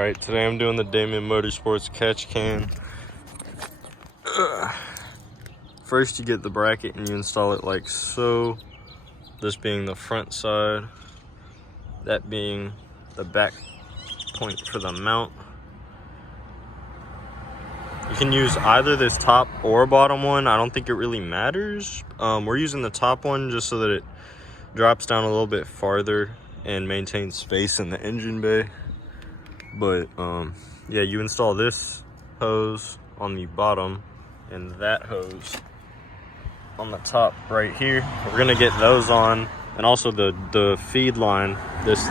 Alright, today I'm doing the Damond Motorsports catch can. First you get the bracket and you install it like so. This being the front side, that being the back point for the mount. You can use either this top or bottom one. I don't think it really matters. We're using the top one just so that it drops down a little bit farther and maintains space in the engine bay. But yeah, you install this hose on the bottom and that hose on the top right here. We're gonna get those on, and also the feed line, this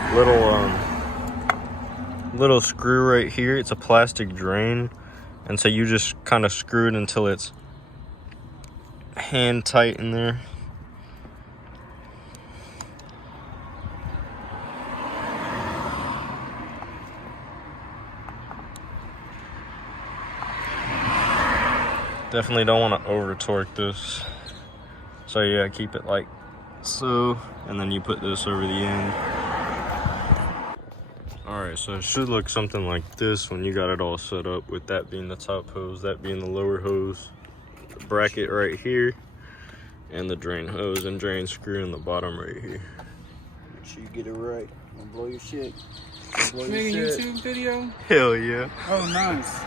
little screw right here. It's a plastic drain, and so you just kind of screw it until it's hand tight in there. Definitely don't want to over torque this. So yeah, keep it like so, and then you put this over the end. Alright, so it should look something like this when you got it all set up, with that being the top hose, that being the lower hose, the bracket right here, and the drain hose and drain screw in the bottom right here. Make sure you get it right. Don't blow your shit. You making a YouTube video? Hell yeah. Oh, nice.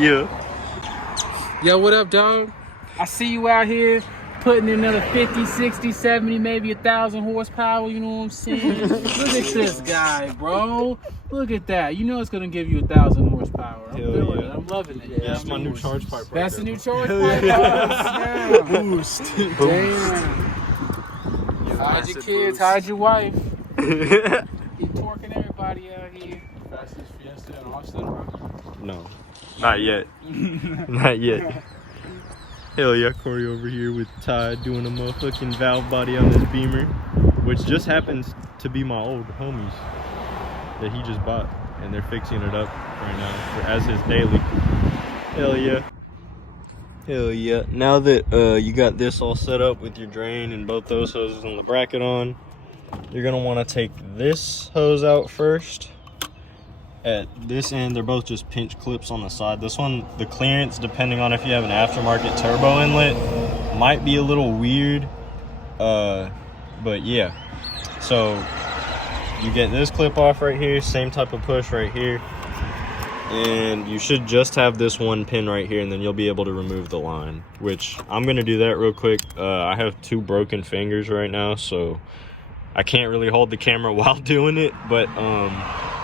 Yeah. Yo, what up, dog? I see you out here putting in another 50, 60, 70, maybe 1,000 horsepower, you know what I'm saying? Look at this guy, bro. Look at that. You know it's going to give you 1,000 horsepower. I'm feeling it. I'm loving it. Yeah, that's my new charge pipe right That's there. the new charge pipe? Yeah. Boost. Damn. Hide your kids, hide your wife. Keep torquing everybody out here. Fastest Fiesta in Austin, bro? No, not yet. Not yet. Hell yeah, Corey over here with Ty doing a motherfucking valve body on this Beamer, which just happens to be my old homies that he just bought, and they're fixing it up right now as his daily. Hell yeah. Hell yeah. Now that you got this all set up with your drain and both those hoses and the bracket on, you're gonna want to take this hose out first. At this end, they're both just pinch clips on the side. This one, the clearance, depending on if you have an aftermarket turbo inlet, might be a little weird, but yeah. So you get this clip off right here, same type of push right here, and you should just have this one pin right here, and then you'll be able to remove the line, which I'm gonna do that real quick. I have 2 broken fingers right now, so I can't really hold the camera while doing it, but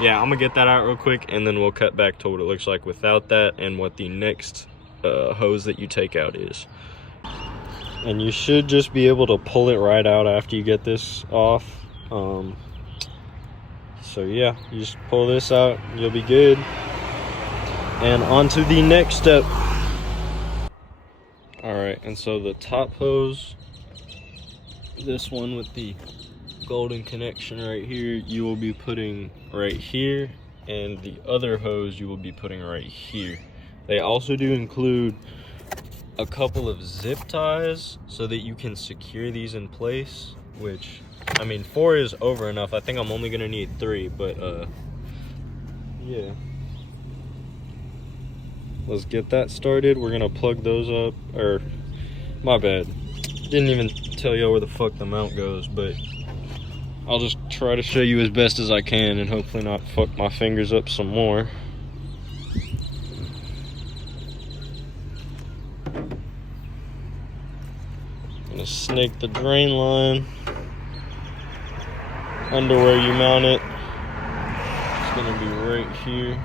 yeah, I'm gonna get that out real quick, and then we'll cut back to what it looks like without that and what the next hose that you take out is. And you should just be able to pull it right out after you get this off. So yeah, you just pull this out, you'll be good. And on to the next step. Alright, and so the top hose, this one with the golden connection right here, you will be putting right here, and the other hose you will be putting right here. They also do include a couple of zip ties so that you can secure these in place, which, I mean, 4 is over enough. I think I'm only gonna need 3, but yeah, let's get that started. We're gonna plug those up, or my bad, didn't even tell y'all where the fuck the mount goes, but I'll just try to show you as best as I can and hopefully not fuck my fingers up some more. I'm gonna snake the drain line under where you mount it. It's gonna be right here.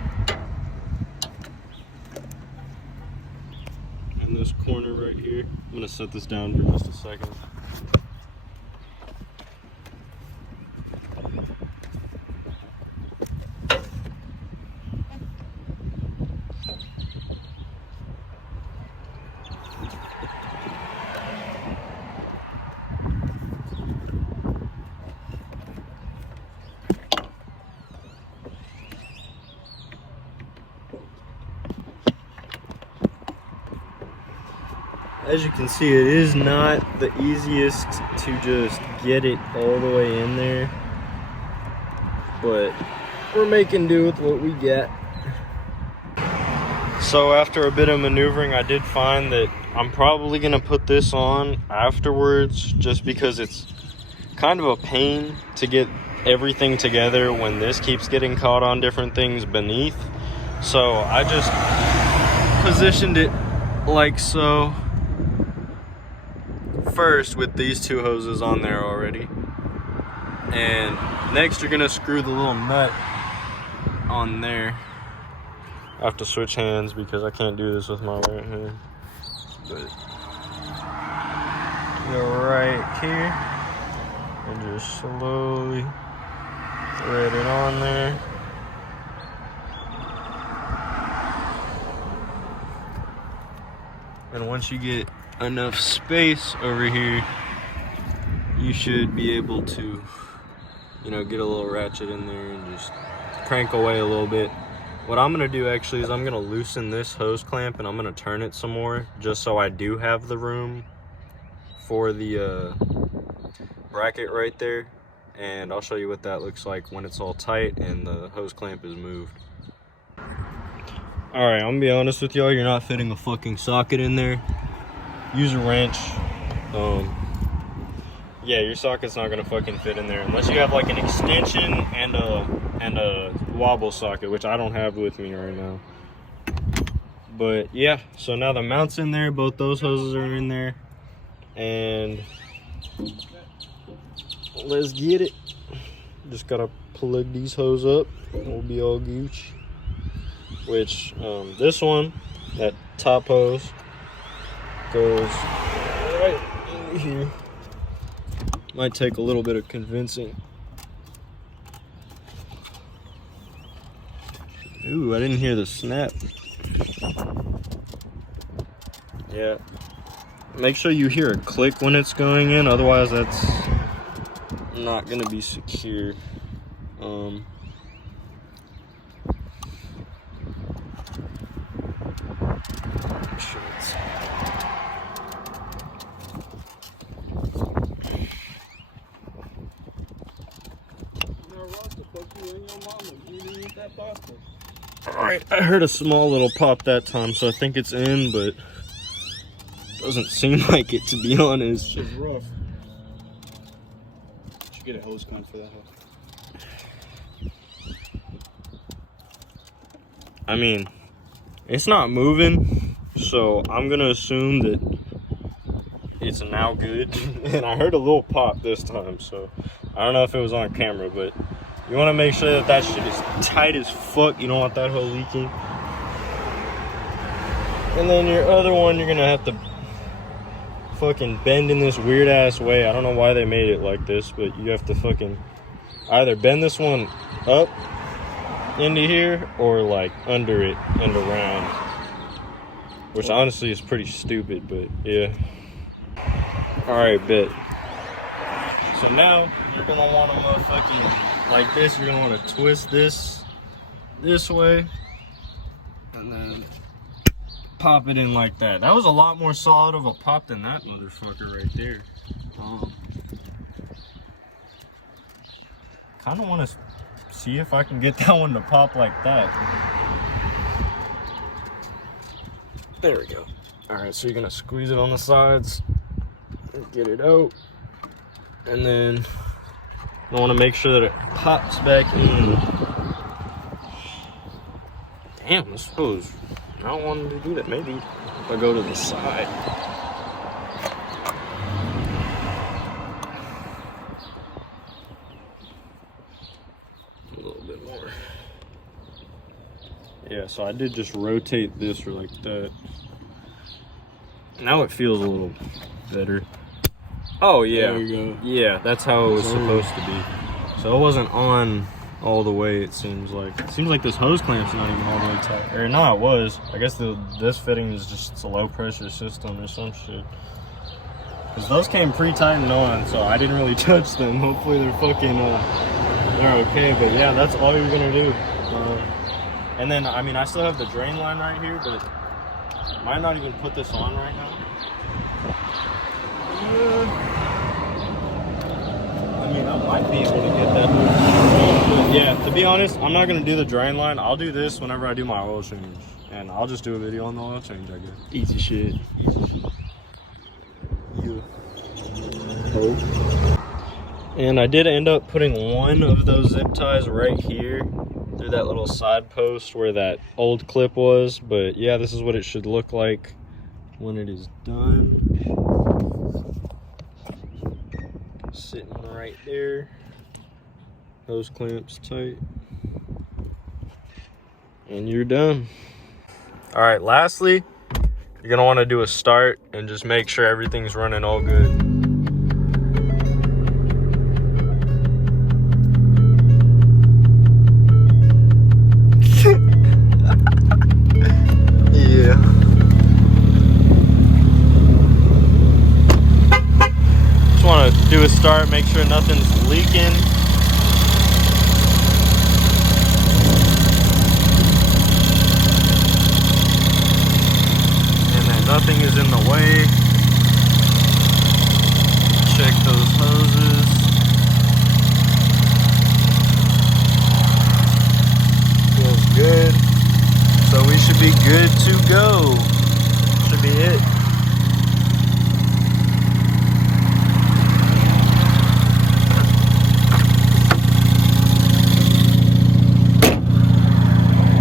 In this corner right here. I'm gonna set this down for just a second. As you can see, it is not the easiest to just get it all the way in there, but we're making do with what we got. So after a bit of maneuvering, I did find that I'm probably gonna put this on afterwards, just because it's kind of a pain to get everything together when this keeps getting caught on different things beneath. So I just positioned it like so first with these two hoses on there already, and next you're gonna screw the little nut on there. I have to switch hands because I can't do this with my right hand, but go right here and just slowly thread it on there. And once you get enough space over here, you should be able to, you know, get a little ratchet in there and just crank away a little bit. What I'm gonna do actually is I'm gonna loosen this hose clamp and I'm gonna turn it some more, just so I do have the room for the bracket right there. And I'll show you what that looks like when it's all tight and the hose clamp is moved. All right, I'm gonna be honest with y'all, you're not fitting a fucking socket in there. Use a wrench. Yeah, your socket's not gonna fucking fit in there unless you have like an extension and a wobble socket, which I don't have with me right now. But yeah, so now the mount's in there, both those hoses are in there, and let's get it. Just gotta plug these hoses up and we'll be all gooch. Which this one, that top hose, goes right in here. Might take a little bit of convincing. Ooh, I didn't hear the snap. Yeah. Make sure you hear a click when it's going in, otherwise that's not gonna be secure. Alright, I heard a small little pop that time, so I think it's in, but doesn't seem like it, to be honest. It's rough. Should get a hose clamp for that hose. I mean, it's not moving, so I'm gonna assume that it's now good. And I heard a little pop this time, so I don't know if it was on camera, but you want to make sure that that shit is tight as fuck. You don't want that hole leaking. And then your other one, you're gonna have to fucking bend in this weird ass way. I don't know why they made it like this, but you have to fucking either bend this one up into here or like under it and around, which honestly is pretty stupid, but yeah. All right, bet. So now you're gonna want to motherfucking like this. You're gonna want to twist this way and then pop it in like that. That was a lot more solid of a pop than that motherfucker right there. Kind of want to see if I can get that one to pop like that. There we go. All right, so you're gonna squeeze it on the sides and get it out, and then you want to make sure that it pops back in. Damn, I suppose I don't want to do that. Maybe if I go to the side. A little bit more. Yeah, so I did just rotate this or like that. Now it feels a little better. Oh yeah, there you go. Yeah, that's how it was supposed to be. So it wasn't on all the way. It seems like this hose clamp's not even all the way tight. Or no, it was. I guess this fitting is just a low pressure system or some shit. Cause those came pre-tightened on, so I didn't really touch them. Hopefully they're fucking they're okay. But yeah, that's all you're gonna do. And then I mean I still have the drain line right here, but I might not even put this on right now. I mean, I might be able to get that. Yeah, to be honest, I'm not gonna do the drain line. I'll do this whenever I do my oil change, and I'll just do a video on the oil change, I guess. Easy shit. And I did end up putting one of those zip ties right here through that little side post where that old clip was. But yeah, this is what it should look like when it is done. Sitting right there. Those clamps tight. And you're done. All right, lastly, you're gonna wanna do a start and just make sure everything's running all good. Yeah. Just want to do a start, make sure nothing's leaking. And that nothing is in the way. Check those hoses. Feels good. So we should be good to go. Should be it.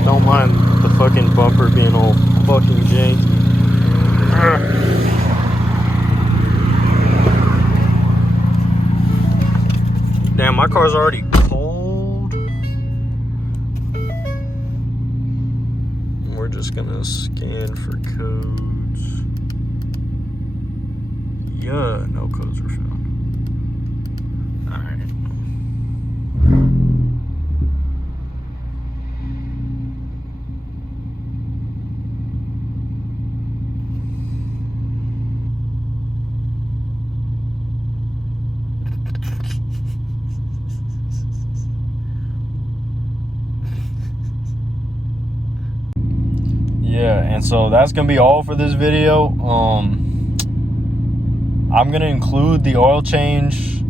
Don't mind the fucking bumper being all fucking janky. Damn, my car's already cold. We're just gonna scan for codes. Yeah, no codes were found. Alright. Yeah, and so that's gonna be all for this video. I'm gonna include the oil change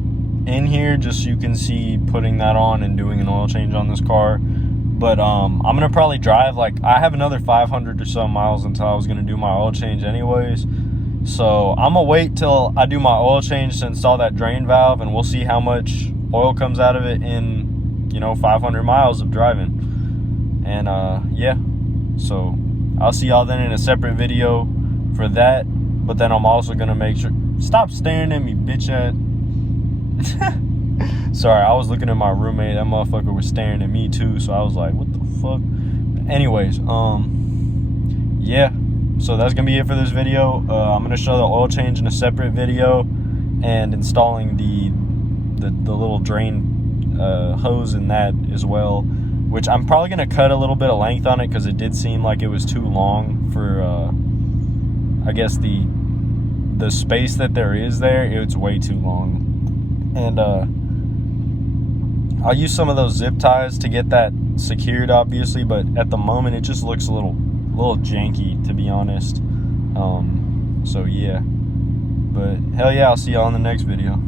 in here just so you can see putting that on and doing an oil change on this car. But I'm gonna probably drive, like, I have another 500 or so miles until I was gonna do my oil change anyways. So I'm gonna wait till I do my oil change to install that drain valve, and we'll see how much oil comes out of it in, you know, 500 miles of driving. And yeah, so I'll see y'all then in a separate video for that. But then I'm also gonna make sure, stop staring at me, bitch ass. Sorry, I was looking at my roommate. That motherfucker was staring at me too, so I was like, what the fuck? Anyways, yeah, so that's gonna be it for this video. I'm gonna show the oil change in a separate video, and installing the little drain hose in that as well, which I'm probably gonna cut a little bit of length on it because it did seem like it was too long for I guess the space that there is there. It's way too long. And I'll use some of those zip ties to get that secured, obviously, but at the moment it just looks a little janky, to be honest. So yeah, but hell yeah, I'll see y'all in the next video.